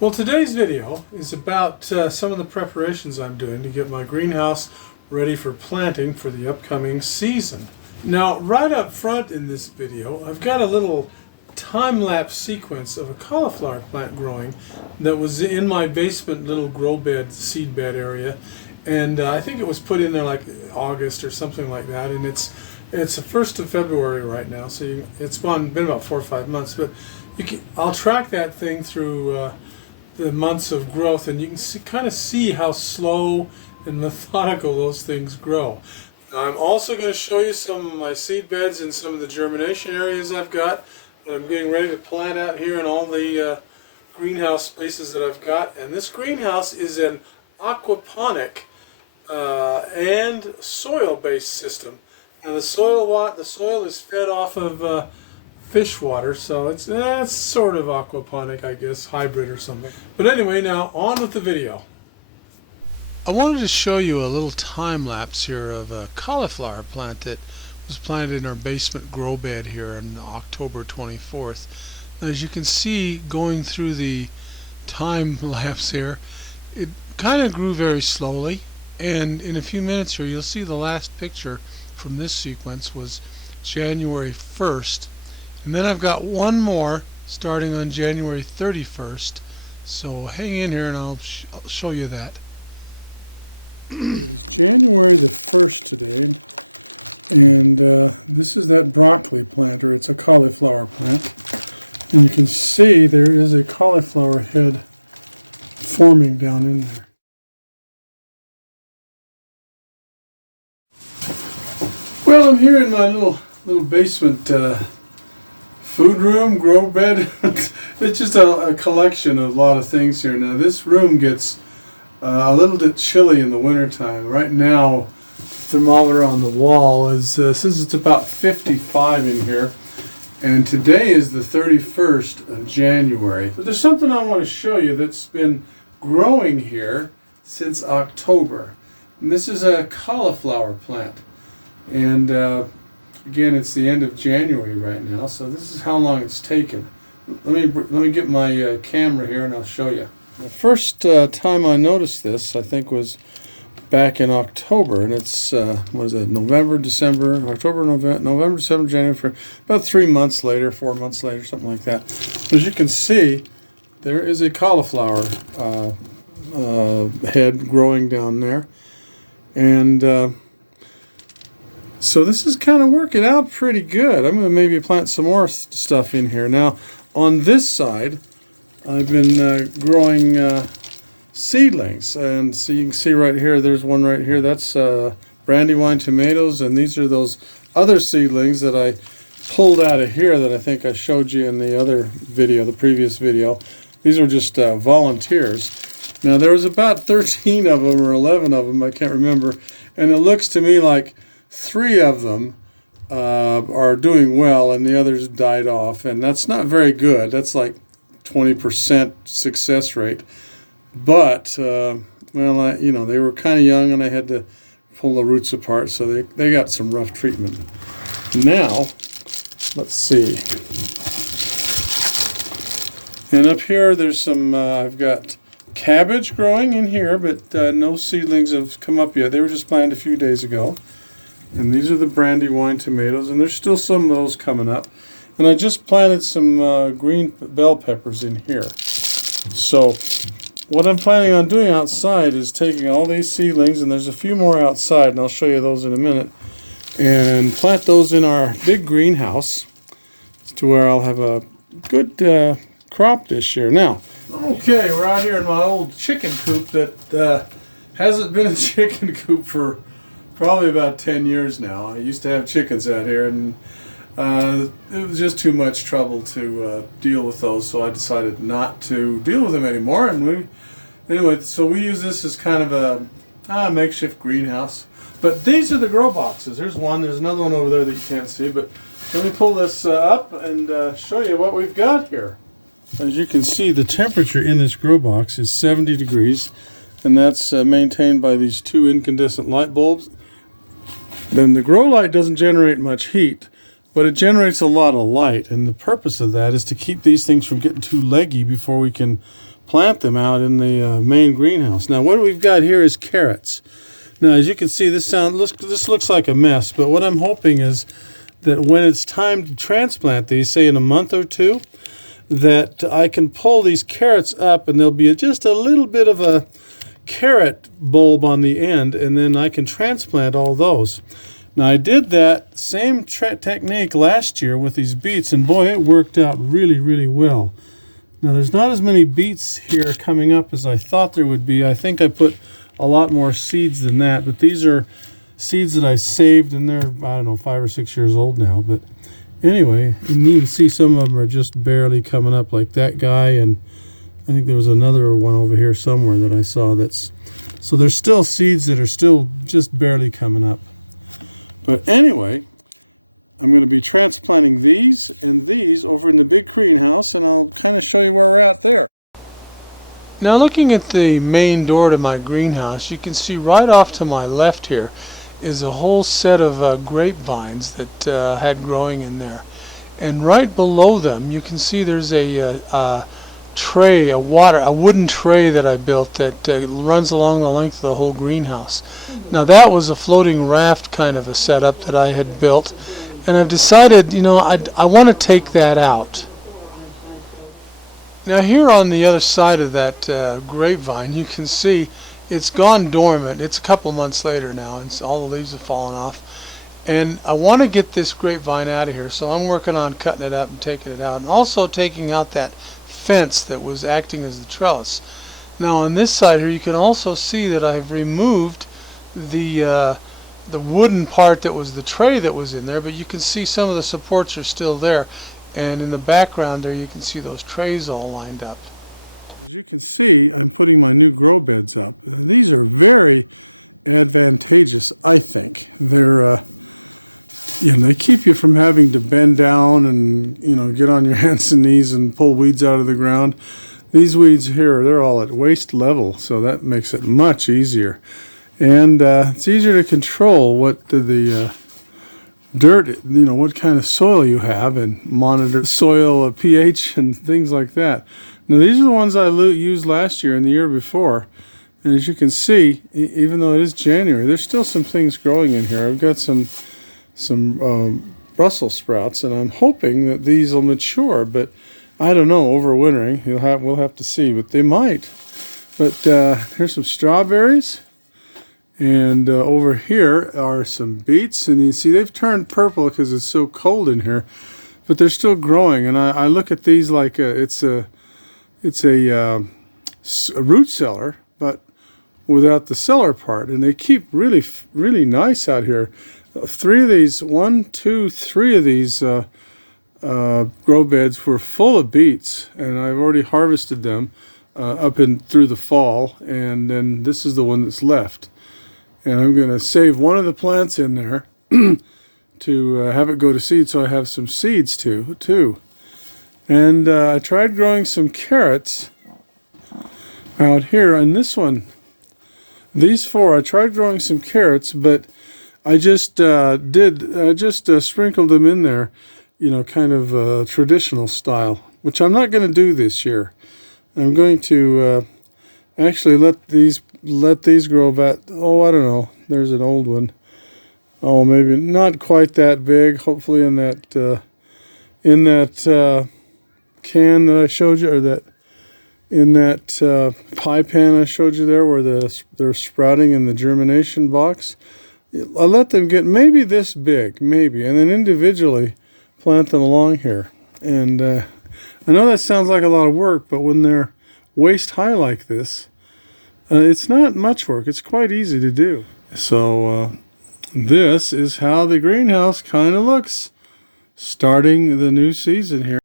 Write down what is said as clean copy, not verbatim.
Well, today's video is about some of the preparations I'm doing to get my greenhouse ready for planting for the upcoming season. Now, right up front in this video, I've got a little time-lapse sequence of a cauliflower plant growing that was in my basement little grow bed, seed bed area, and I think it was put in there like August or something like that, and it's the 1st of February right now, so it's been about 4 or 5 months, but I'll track that thing through the months of growth, and you can kind of see how slow and methodical those things grow. I'm also going to show you some of my seed beds and some of the germination areas I've got that I'm getting ready to plant out here in all the greenhouse spaces that I've got. And this greenhouse is an aquaponic and soil-based system. Now the soil is fed off of fish water, so it's sort of aquaponic, I guess, hybrid or something. But anyway, now on with the video. I wanted to show you a little time lapse here of a cauliflower plant that was planted in our basement grow bed here on October 24th. Now, as you can see, going through the time lapse here, it kind of grew very slowly, and in a few minutes here you'll see the last picture from this sequence was January 1st. And then I've got one more starting on January 31st. So hang in here and I'll show you that. It is January the 1st today, and this is that broccoli planter. It's a cauliflower plant. And you can see there is a cauliflower head forming down in there. Well, I'm here in my little basement food room, grow bed. It's just a collection of a lot of things here. Now this room gets a little bit chilly in the wintertime. Right now, the thermometer on the wall says it's about 55 in here, and today is the 31st of January. But there's something I want to show you that's been growing here since October. And this is a cauliflower plant. And again, it's the end of January right now, so this is how long it's taken. Let me get my camera here and I'll show you. The first time I noticed this, I think, was back in October, and it's what is it? November, December, January. For about 3 months later, 4 months later, something like that. As you can see, there is a cauliflower head growing down there, and so this is kind of working out pretty good. I'm going to maybe plant some more stuff in here. Now, on this side, I've been growing seedlings. And so you can see right here, there's one right here. That's brandywine tomatoes. And these are those other seedlings that I pulled out of here that I think I showed you in the other video, the previous video. These were just volunteers. Now, there was about 13 of them or 11 of them, I can't remember. And it looks to me like 3 of them are doing well and the others died off, and that's not very good. That's like 20% success rate. But well, they were kind of young and I had to pull the roots apart, so they got some rough treatment. Now, let's see. And up here there's some, I've got cabbage growing in here, but no seedlings have come up yet. They were just planted a few days ago. And these are the brandywine tomatoes, and there's still some of those coming up. And I just planted some green bell peppers in here. So what I'm planning on doing outside is taking all these seedlings, and there's a few more outside, and I'll show you those in a minute, and plant those in our big greenhouse to where I'll have a good crop this year. Now, okay, we're out here in my old chicken coop that hasn't been a chicken coop for probably about 10 years now. I used to have chickens out here, and it was just too much trouble to deal with those, so I decided not to deal with them anymore. And anyway, so we use this as kind of a makeshift greenhouse. But these are the grow boxes. There's one. There's another one over there that you can't see. But let me pull this up and show you what we've got here. As you can see, the temperature in this grow box is 70 degrees, and that's maintained by these 2 incandescent light bulbs. Then the grow light doesn't generate much heat, but it generates a lot of light, and the purpose of that is to keep these things from getting too leggy before we can plant them out in the main greenhouse. Now what we've got here is carrots. Now as you can see, this looks like a mess, but what I'm hoping is that when it's time to transplant these, say in a month or two, that I can pull these carrots up and there'll be just a little bit of a carrot bulb on the end, and then I can transplant all those. Now I did that same technique last year with these beets, and boy, it worked out really well. Now there's not as many beets here coming up as I thought there would be. I think I put a lot more seeds than that, but these are seeds that I saved, and they're, I don't know, 5 or 6 years old now. But anyway, you can see some of them are just barely coming up, like that guy, and I think there was another one over here somewhere that I saw that's, so there's still seeds that are still just barely coming up. But anyway, I'm going to be transplanting these and these over in the big greenhouse, and I'll kind of show you where we're at there. Now looking at the main door to my greenhouse, you can see right off to my left here is a whole set of grapevines that I had growing in there. And right below them you can see there's a tray, a wooden tray that I built that runs along the length of the whole greenhouse. Now that was a floating raft kind of a setup that I had built, and I've decided, you know, I want to take that out. Now here on the other side of that grapevine, you can see it's gone dormant. It's a couple months later now, and all the leaves have fallen off. And I want to get this grapevine out of here, so I'm working on cutting it up and taking it out, and also taking out that fence that was acting as the trellis. Now on this side here, you can also see that I've removed the wooden part that was the tray that was in there, but you can see some of the supports are still there. And in the background there you can see those trays all lined up. As you can see, I'm putting my new grow beds up. These are very advantageous, I think. They're you know, they keep you from having to bend down and, you know, get on your hands and knees and pull weeds out of the ground. These weeds here, they're all at waist level, so that makes it much easier. And it's easier to control what the dirt, you know, what kind of soil you have, and monitor soil pH and things like that. Now these are the ones I used last year and the year before, and as you can see, even though it is January, there's still some things growing in here. I've got some Brussels sprouts, and I'm hoping that these will mature, but I don't know, overwintering, we'll have to see, but they might. But here's some strawberries. And over here are some beets, and you see they've turned purple because it's so cold in here, but they're still growing. And I look at these like it's a root cellar, but without the cellar part. And they keep really nice out here. Three of these grow beds were full of beets, and I've already harvested them up through the fall, and then this is the one that's left. And I'm going to save one of the plants in there to have it go to seed, so I have some seeds too. And I tried growing some carrots out here on this one. These four, I tried growing some carrots, but I just sprinkled them in there, you know, kind of traditional style, which I'm not going to do this year. I'm going to actually let these grow about, oh, I don't know, there's an old one. Oh, maybe not quite that big. Hopefully in that can that I showed you, or in that pie pan I showed you there, where they're sprouting in the germination box. I let them get maybe this big, maybe, and then individually plant them along here. And I know that sounds like a lot of work, but when they're waist high like this, it's not much work. It's quite easy to do. So this is how the greenhouse kind of looks starting the new season here.